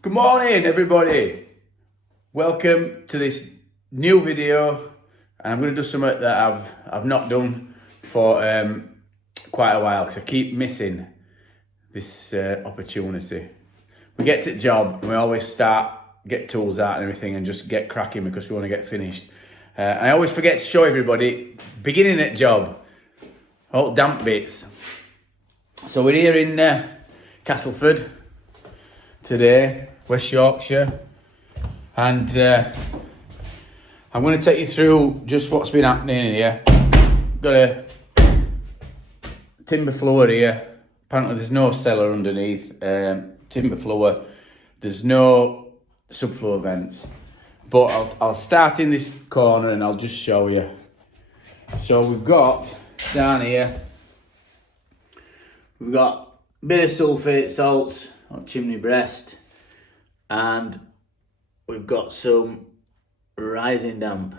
Good morning, everybody. Welcome to this new video, and I'm going to do something that I've not done for quite a while because I keep missing this opportunity. We get to the job and we always get tools out and everything and just get cracking because we want to get finished. I always forget to show everybody beginning at job, all damp bits. So we're here in Castleford today, West Yorkshire, and I'm going to take you through just what's been happening here. Got a timber floor here. Apparently there's no cellar underneath, timber floor. There's no subfloor vents, but I'll start in this corner and I'll just show you. So we've got down here, we've got a bit of sulphate salts on chimney breast, and we've got some rising damp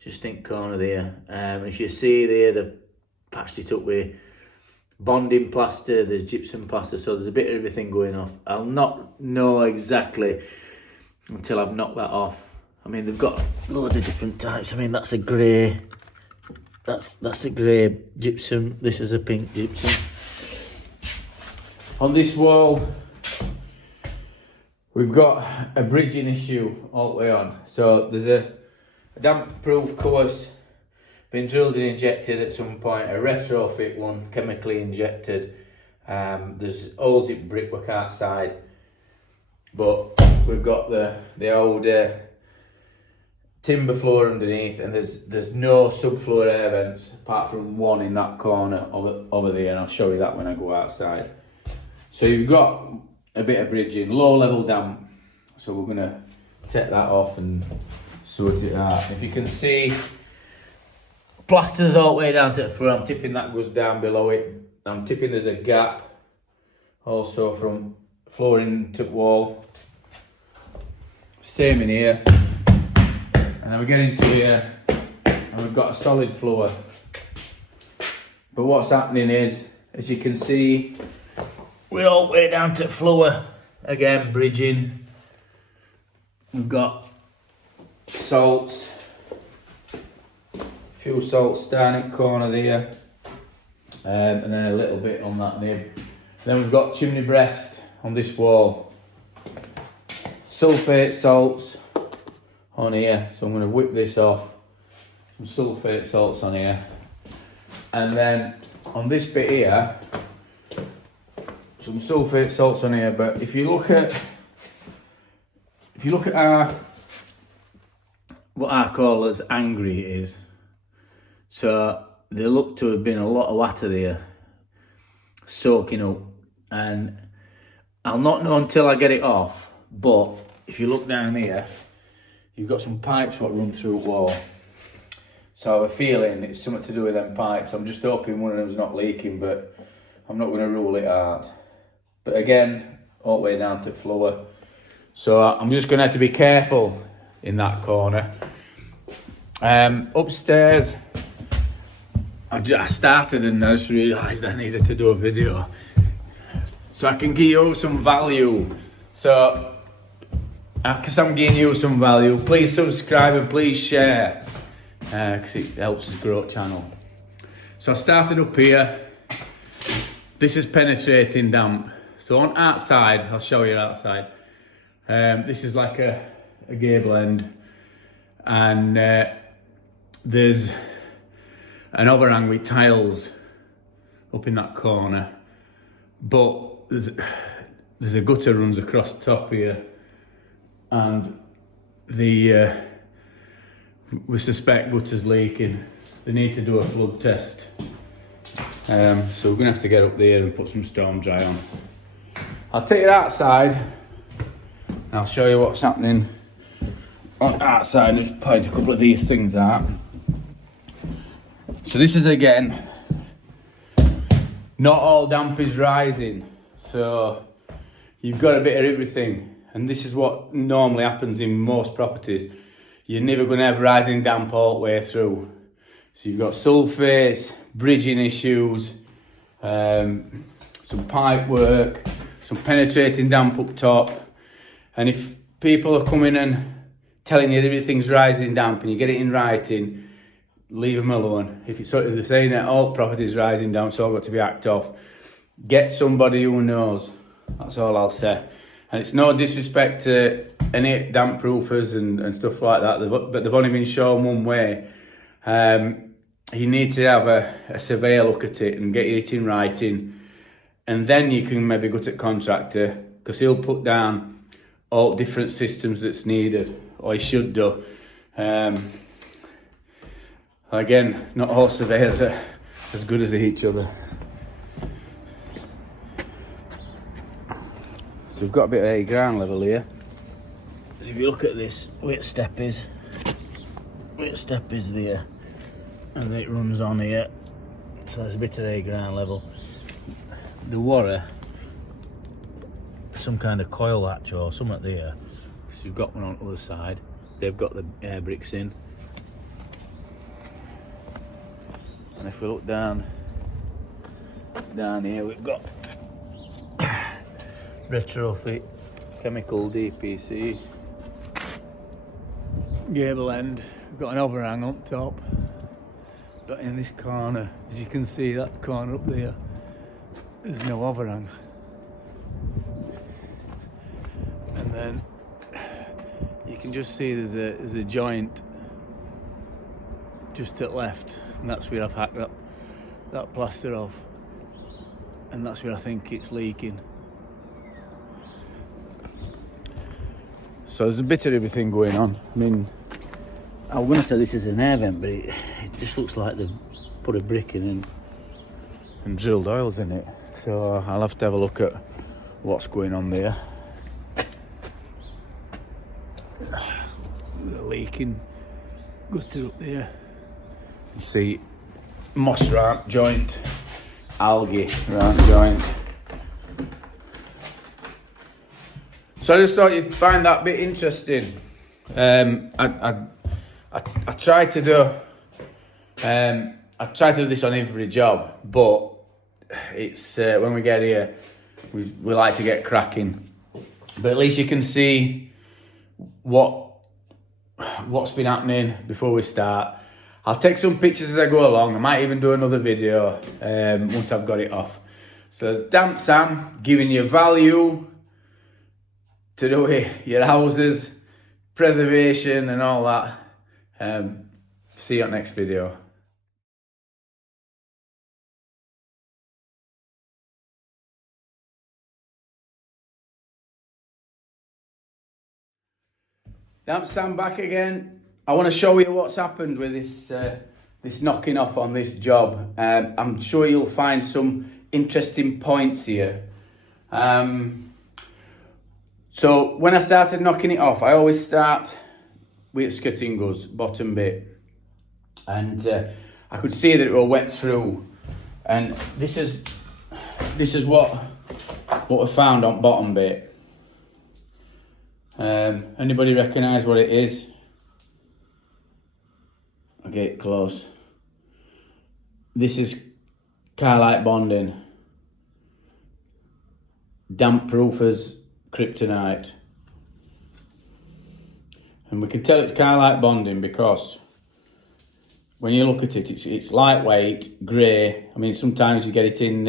just in corner there. If you see there, they've patched it up with bonding plaster, there's gypsum plaster, so there's a bit of everything going off. I'll not know exactly until I've knocked that off. I mean, they've got loads of different types. I mean, that's a grey, that's a grey gypsum, this is a pink gypsum. On this wall, we've got a bridging issue all the way on. So there's a damp-proof course been drilled and injected at some point, a retrofit one, chemically injected. There's holes in brickwork outside, but we've got the old timber floor underneath, and there's no subfloor air vents apart from one in that corner over there, and I'll show you that when I go outside. So you've got a bit of bridging, low level damp, so we're going to take that off and sort it out. If you can see, plaster's all the way down to the floor. I'm tipping that goes down below it. I'm tipping there's a gap also from flooring to wall. Same in here. And then we get into here and we've got a solid floor. But what's happening is, as you can see, we're all the way down to the floor. Again, bridging. We've got salts. Few salts down in the corner there, and then a little bit on that nib. Then we've got chimney breast on this wall, sulphate salts on here, so I'm going to whip this off, some sulphate salts on here, and then on this bit here, some sulphate salts on here. But if you look at what I call as angry is, so there look to have been a lot of water there soaking up, and I'll not know until I get it off, but if you look down here, you've got some pipes what run through the wall. So I have a feeling it's something to do with them pipes. I'm just hoping one of them's not leaking, but I'm not going to rule it out. But again, all the way down to the floor. So I'm just going to have to be careful in that corner. Upstairs, I started and I just realised I needed to do a video so I can give you some value. So, because I'm giving you some value, please subscribe and please share, because it helps us grow the channel. So I started up here. This is penetrating damp. So on outside, I'll show you outside. This is like a gable end, and there's an overhang with tiles up in that corner, but there's a gutter runs across the top here, and we suspect gutter's leaking. They need to do a flood test, so we're gonna have to get up there and put some storm dry on. I'll take it outside and I'll show you what's happening on outside. Just point a couple of these things out. So this is, again, not all damp is rising, so you've got a bit of everything, and this is what normally happens in most properties. You're never going to have rising damp all the way through. So you've got sulphates, bridging issues, some pipe work, some penetrating damp up top, And if people are coming and telling you everything's rising damp and you get it in writing, leave them alone. If it's sort of they're saying that all property's rising damp, it's all got to be hacked off, get somebody who knows. That's all I'll say. And it's no disrespect to any damp proofers and stuff like that, but they've only been shown one way. You need to have a surveyor look at it and get it in writing, and then you can maybe go to the contractor, because he'll put down all different systems that's needed, or he should do. Again, not all surveyors are as good as each other. So we've got a bit of ground level here. So if you look at this, where step is there, and it runs on here. So there's a bit of ground level. The water, some kind of coil latch or something there. So you've got one on the other side. They've got the air bricks in. And if we look down here, we've got retrofit chemical DPC gable end. We've got an overhang on top, but in this corner, as you can see, that corner up there, there's no overhang. And then you can just see there's a joint just to the left, and that's where I've hacked that plaster off, and that's where I think it's leaking. So there's a bit of everything going on. I mean, I was going to say this is an air vent, but it just looks like they've put a brick in and drilled oils in it. So I'll have to have a look at what's going on there. The leaking gutter up there. You see moss ramp joint, algae ramp joint. So I just thought you'd find that a bit interesting. I try to do this on every job, but it's when we get here, we like to get cracking. But at least you can see what's been happening before we start. I'll take some pictures as I go along. I might even do another video once I've got it off. So there's Dampsam giving you value to do with your houses, preservation and all that. See you at next video. Dampsam back again. I want to show you what's happened with this knocking off on this job. I'm sure you'll find some interesting points here. So when I started knocking it off, I always start with skirting goes, bottom bit. And I could see that it was wet through. And this is what I found on bottom bit. Anybody recognise what it is? I'll get it close. This is Carlite bonding. Damp proofers kryptonite. And we can tell it's Carlite bonding because when you look at it, it's lightweight, grey. I mean, sometimes you get it in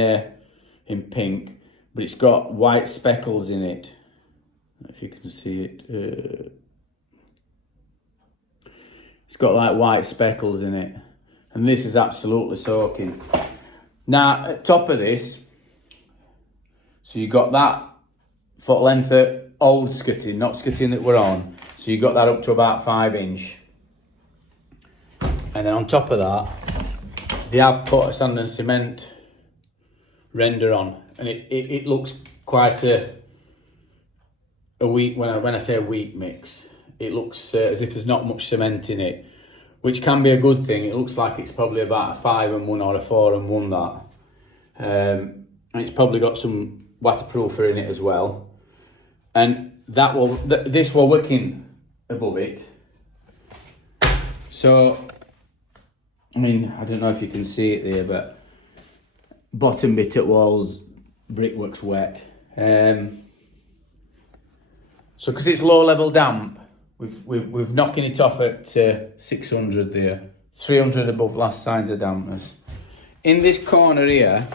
pink, but it's got white speckles in it. If you can see it. It's got like white speckles in it. And this is absolutely soaking. Now, at top of this, so you got that foot length of old skirting, not skirting that we're on. So you got that up to about 5 inch. And then on top of that, they have put a sand and cement render on. And it looks quite a weak, when I say a weak mix, it looks as if there's not much cement in it, which can be a good thing. It looks like it's probably about a 5-1 or a 4-1 that. And it's probably got some waterproofer in it as well. And this will wicking above it. So, I mean, I don't know if you can see it there, but bottom bit at walls, brickwork's wet. So because it's low level damp, we've knocking it off at 600 there, 300 above last signs of dampness. In this corner here,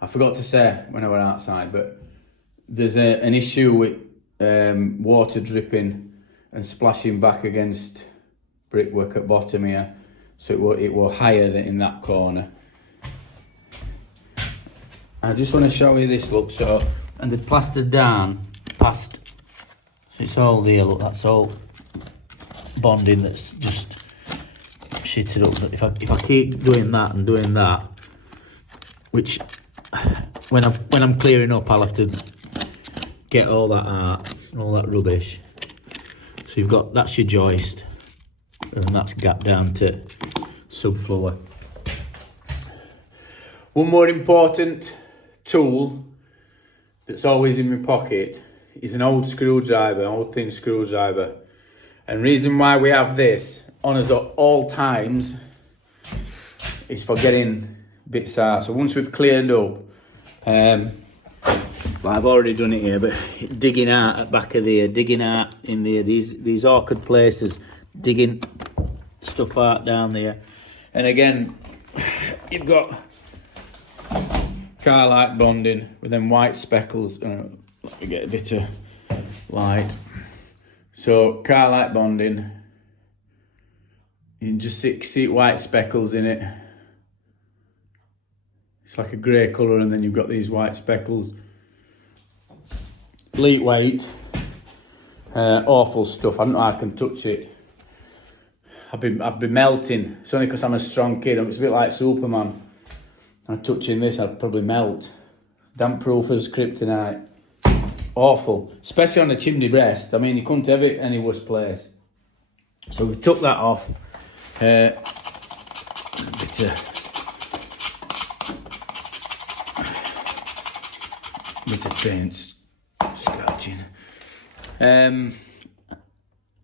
I forgot to say when I were outside, but there's an issue with water dripping and splashing back against brickwork at bottom here, so it will higher than in that corner. I just want to show you this look. So, and they plastered down past, so it's all there. Look, that's all bonding that's just shitted up. But if I keep doing that and doing that, which when I'm clearing up, I'll have to get all that out, all that rubbish. So you've got, that's your joist, and that's gap down to subfloor. One more important tool that's always in my pocket is an old screwdriver, an old thin screwdriver. And reason why we have this on us at all times is for getting bits out. So once we've cleared up, well, I've already done it here, but digging out at back of there, digging out in there, these awkward places, digging stuff out down there. And again, you've got Carlite bonding with them white speckles. Let me get a bit of light. So Carlite bonding, you can just see white speckles in it. It's like a grey colour, and then you've got these white speckles. Leak weight, awful stuff. I don't know how I can touch it. I've been melting. It's only because I'm a strong kid. It's a bit like Superman. I'm touching this, I'd probably melt. Damp proof as kryptonite. Awful, especially on the chimney breast. I mean, you couldn't have it any worse place. So we took that off. A bit of paint scratching.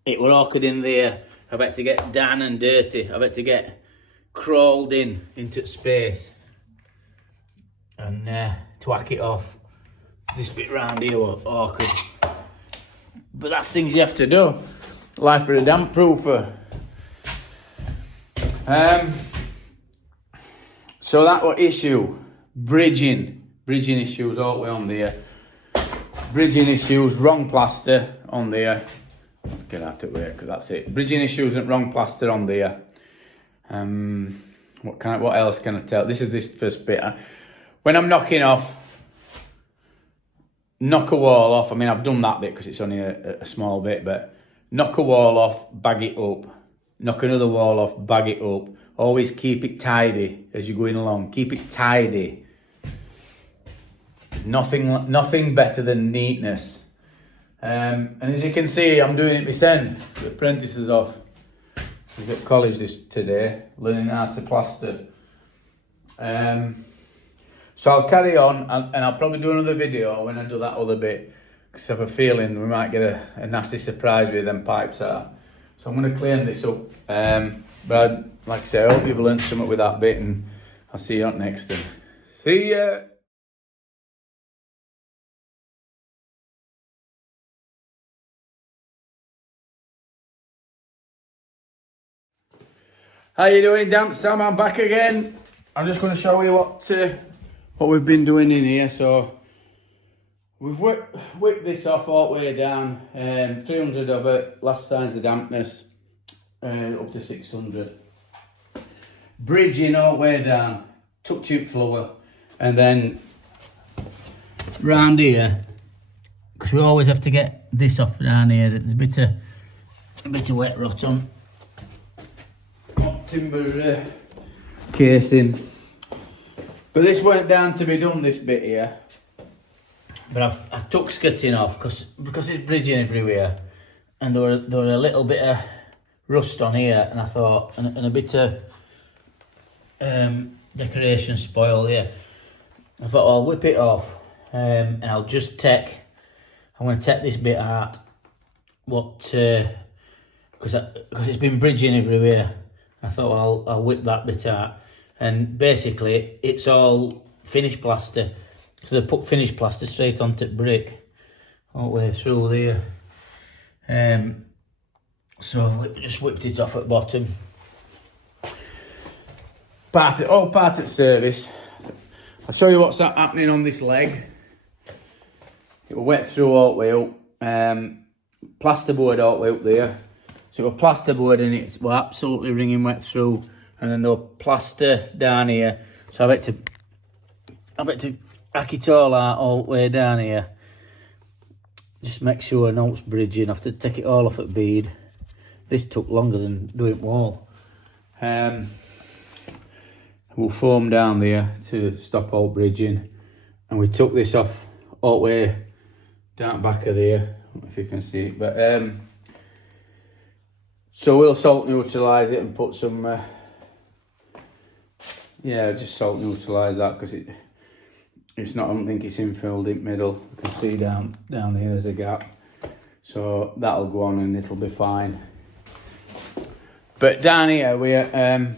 It were awkward in there. I had to get down and dirty. I had to get crawled into space and to whack it off. This bit round here was awkward, but that's things you have to do. Life for a damp proofer. So that was issue. Bridging issues all the way on there. Bridging issues, wrong plaster on there. Let's get out of the way, because that's it. Bridging issues and wrong plaster on there. What else can I tell? This is this first bit. When I'm knocking off, knock a wall off. I mean, I've done that bit because it's only a small bit, but knock a wall off, bag it up. Knock another wall off, bag it up. Always keep it tidy as you're going along. Keep it tidy. Nothing better than neatness. And as you can see, I'm doing it this end. The apprentice is off. He's at college today, learning how to plaster. So I'll carry on, and I'll probably do another video when I do that other bit, because I have a feeling we might get a nasty surprise with them pipes out. So I'm going to clean this up. But like I say, I hope you've learned something with that bit, and I'll see you on next time. See ya! How you doing, Dampsam? I'm back again. I'm just going to show you what we've been doing in here. So we've whipped this off all the way down, 300 of it, last signs of dampness, up to 600. Bridging all the way down, tuck tube floor, and then round here, because we always have to get this off down here. There's a bit of wet rot on. Timber casing, but this weren't down to be done, this bit here, but I took skirting off because it's bridging everywhere, and there were a little bit of rust on here, and I thought, and a bit of decoration spoil here. I thought, I'll whip it off, and I'm going to take this bit out, because it's been bridging everywhere. I thought, well, I'll whip that bit out, and basically it's all finished plaster. So they put finished plaster straight onto brick, all the way through there. So we just whipped it off at the bottom. All part of the service. I'll show you what's happening on this leg. It was wet through all the way up. Plasterboard all the way up there. So it was plasterboard and it's absolutely wringing wet through. And then the plaster down here. So I bet to hack it all out all the way down here. Just make sure no it's bridging. I have to take it all off at bead. This took longer than doing wall. We'll foam down there to stop all bridging. And we took this off all the way down the back of there. I don't know if you can see it. But so we'll salt neutralise it and put some just salt neutralise that, because it's not, I don't think it's infilled in the middle. You can see down here there's a gap. So that'll go on and it'll be fine. But down here we I'm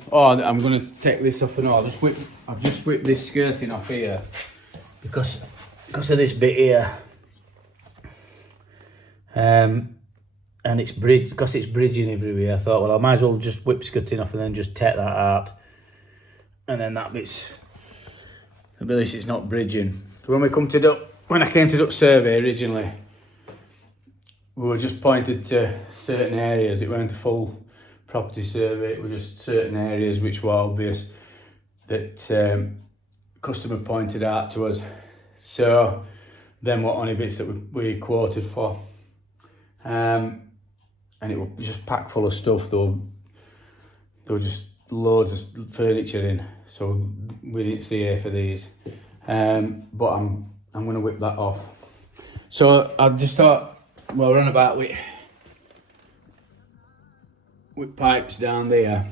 going to take this off and all. I've just whipped this skirting off here because of this bit here. And it's because it's bridging everywhere. I thought, well, I might as well just whip skirting off and then just take that out. And then that bit's, at least it's not bridging. When I came to do survey originally, we were just pointed to certain areas. It weren't a full property survey. It was just certain areas which were obvious that customer pointed out to us. So then what only bits that we quoted for. And it was just packed full of stuff. There were just loads of furniture in, so we didn't see here for these. But I'm going to whip that off. So I just thought, well, we're on about with pipes down there.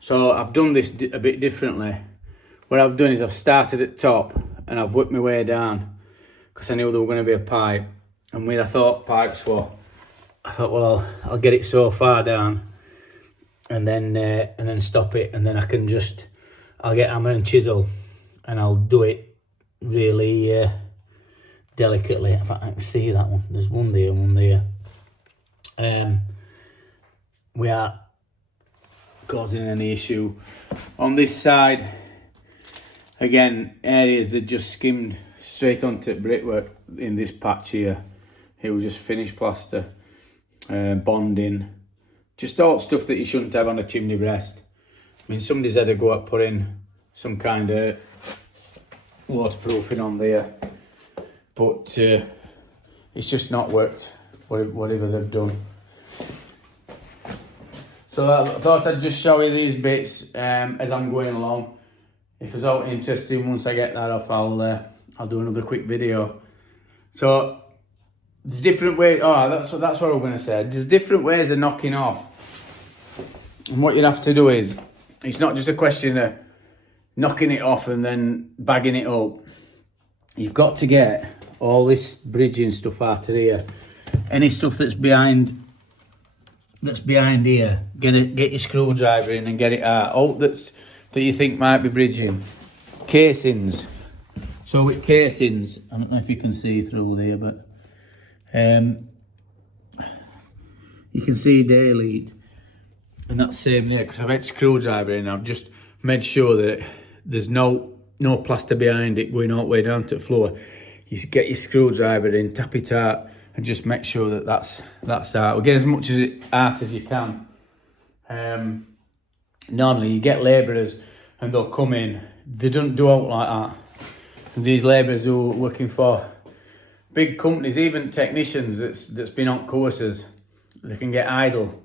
So I've done this a bit differently. What I've done is I've started at top and I've whipped my way down because I knew there were going to be a pipe. And when I thought pipes were, I thought, well, I'll get it so far down and then stop it, and then I'll get hammer and chisel and I'll do it really delicately. In fact, I can see that one. There's one there and one there. We are causing any issue on this side. Again, areas that just skimmed straight onto brickwork in this patch here. It was just finished plaster, bonding, just all stuff that you shouldn't have on a chimney breast. I mean, somebody's had to go up putting some kind of waterproofing on there, but it's just not worked, whatever they've done. So I thought I'd just show you these bits as I'm going along. If it's all interesting, once I get that off, I'll do another quick video. So there's different ways. Oh, that's what I'm going to say. There's different ways of knocking off, and what you'd have to do is, it's not just a question of knocking it off and then bagging it up. You've got to get all this bridging stuff out of here. Any stuff that's behind here, get your screwdriver in and get it out. All that you think might be bridging. Casings. So with casings, I don't know if you can see through there, but you can see daylight, and that's same there, because I've had screwdriver in. I've just made sure that there's no plaster behind it going all the way down to the floor. You get your screwdriver in, tap it out, and just make sure that that's out. We'll get as much out as you can. Normally you get labourers and they'll come in, they don't do out like that. And these labourers who are working for big companies, even technicians that's been on courses, they can get idle.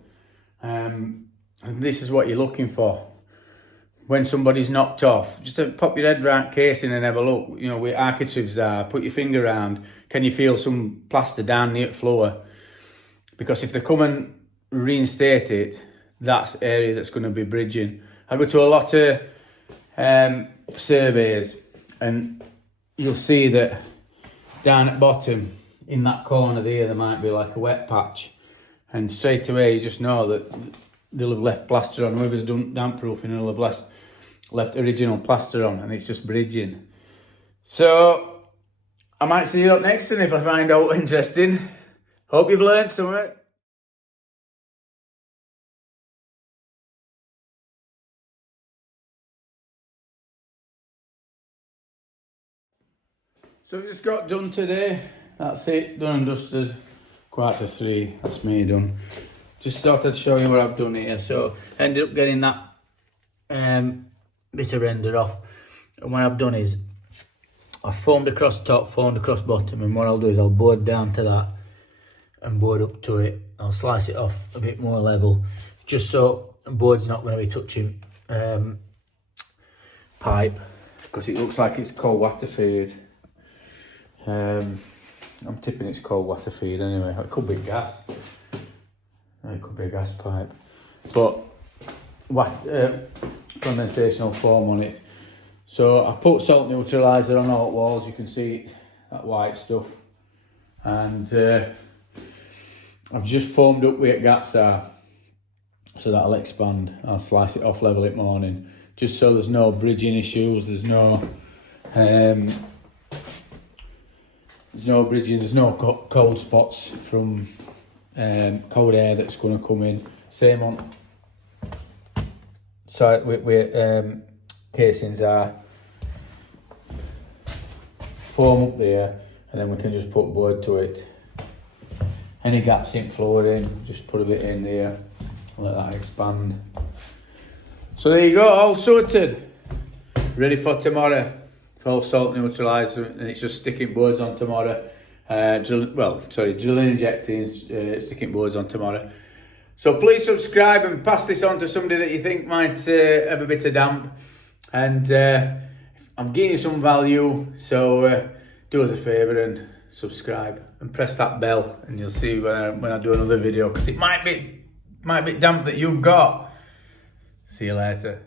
And this is what you're looking for. When somebody's knocked off, just pop your head round casing and have a look. You know, where architraves are, put your finger around. Can you feel some plaster down near the floor? Because if they come and reinstate it, that's the area that's going to be bridging. I go to a lot of surveys, and you'll see that down at bottom, in that corner there might be like a wet patch. And straight away you just know that they'll have left plaster on. Whoever's done damp proofing will have left original plaster on, and it's just bridging. So I might see you up next and if I find out interesting. Hope you've learned something. So we just got done today. That's it, done and dusted. 2:45, that's me done. Just thought I'd show you what I've done here. So ended up getting that bit of render off. And what I've done is I've formed across top, formed across bottom, and what I'll do is I'll board down to that and board up to it. I'll slice it off a bit more level, just so the board's not going to be touching pipe, because it looks like it's cold water feed. I'm tipping it's cold water feed anyway. It could be gas. It could be a gas pipe, but condensational foam on it. So I've put salt neutraliser on all walls. You can see that white stuff, and I've just foamed up where gaps are, so that'll expand. I'll slice it off, level it morning, just so there's no bridging issues. There's no bridging. There's no cold spots from cold air that's going to come in. Same on side where casings are. Foam up there, and then we can just put board to it. Any gaps in flooring, just put a bit in there, let that expand. So there you go, all sorted, ready for tomorrow. Full salt neutraliser, and it's just sticking boards on tomorrow. Drilling, injecting, sticking boards on tomorrow. So please subscribe and pass this on to somebody that you think might have a bit of damp. And I'm giving you some value, so do us a favour and subscribe and press that bell, and you'll see when I do another video, because it might be damp that you've got. See you later.